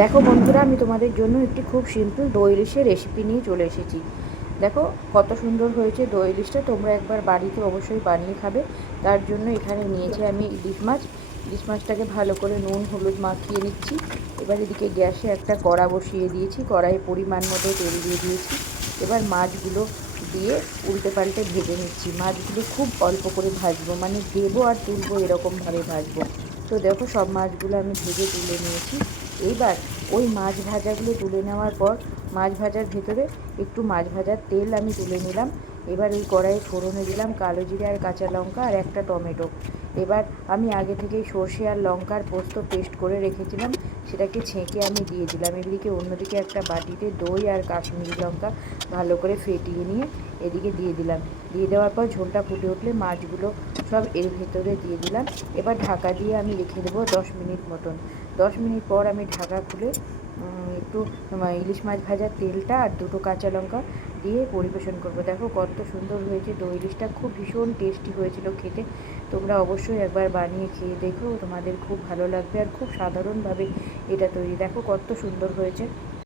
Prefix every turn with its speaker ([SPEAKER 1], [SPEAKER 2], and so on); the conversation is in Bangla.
[SPEAKER 1] দেখো বন্ধুরা, আমি তোমাদের জন্য একটি খুব সিম্পল দই ইলিশের রেসিপি নিয়ে চলে এসেছি। দেখো কত সুন্দর হয়েছে দই ইলিশটা, তোমরা একবার বাড়িতে অবশ্যই বানিয়ে খাবে। তার জন্য এখানে নিয়েছি আমি ইলিশ মাছ। ইলিশ মাছটাকে ভালো করে নুন, হলুদ মাখিয়ে নিচ্ছি। এবার এদিকে গ্যাসে একটা কড়া বসিয়ে দিয়েছি। কড়াইয়ে পরিমাণ মতো তেল দিয়ে দিয়েছি। এবার মাছগুলো দিয়ে উল্টে পাল্টে ভেজে নিচ্ছি। মাছগুলো খুব অল্প করে ভাজবো মানে দেবো আর তুলবো এরকমভাবে ভাজবো। তো দেখো সব মাছগুলো আমি ভেজে তুলে নিয়েছি। এইবার ওই মাছ ভাজাগুলো তুলে নেওয়ার পর মাছ ভাজার ভেতরে একটু মাছ ভাজার তেল আমি তুলে নিলাম। এবার ওই কড়াইয়ে ফোড়নে দিলাম কালো জিরে আর কাঁচা লঙ্কা আর একটা টমেটো। এবার আমি আগে থেকেই সর্ষে আর লঙ্কার পোস্ত পেস্ট করে রেখেছিলাম, সেটাকে ছেঁকে আমি দিয়ে দিলাম। এদিকে অন্যদিকে একটা বাটিতে দই আর কাশ্মীরি লঙ্কা ভালো করে ফেটিয়ে নিয়ে এদিকে দিয়ে দিলাম। দিয়ে দেওয়ার পর ঝোলটা ফুটে উঠলে মাছগুলো সব এর ভেতরে দিয়ে দিলাম। এবার ঢাকা দিয়ে আমি রেখে দেবো দশ মিনিট মতন। দশ মিনিট পর আমি ঢাকা খুলে একটু ইলিশ মাছ ভাজার তেলটা আর দুটো কাঁচা লঙ্কা দিয়ে পরিবেশন করব। দেখো কত সুন্দর হয়েছে দই। ইলিশটা খুব ভীষণ টেস্টি হয়েছিল খেতে। তোমরা অবশ্যই একবার বানিয়ে খেয়ে দেখো, তোমাদের খুব ভালো লাগবে আর খুব সাধারণভাবে এটা তৈরি। দেখো কত সুন্দর হয়েছে।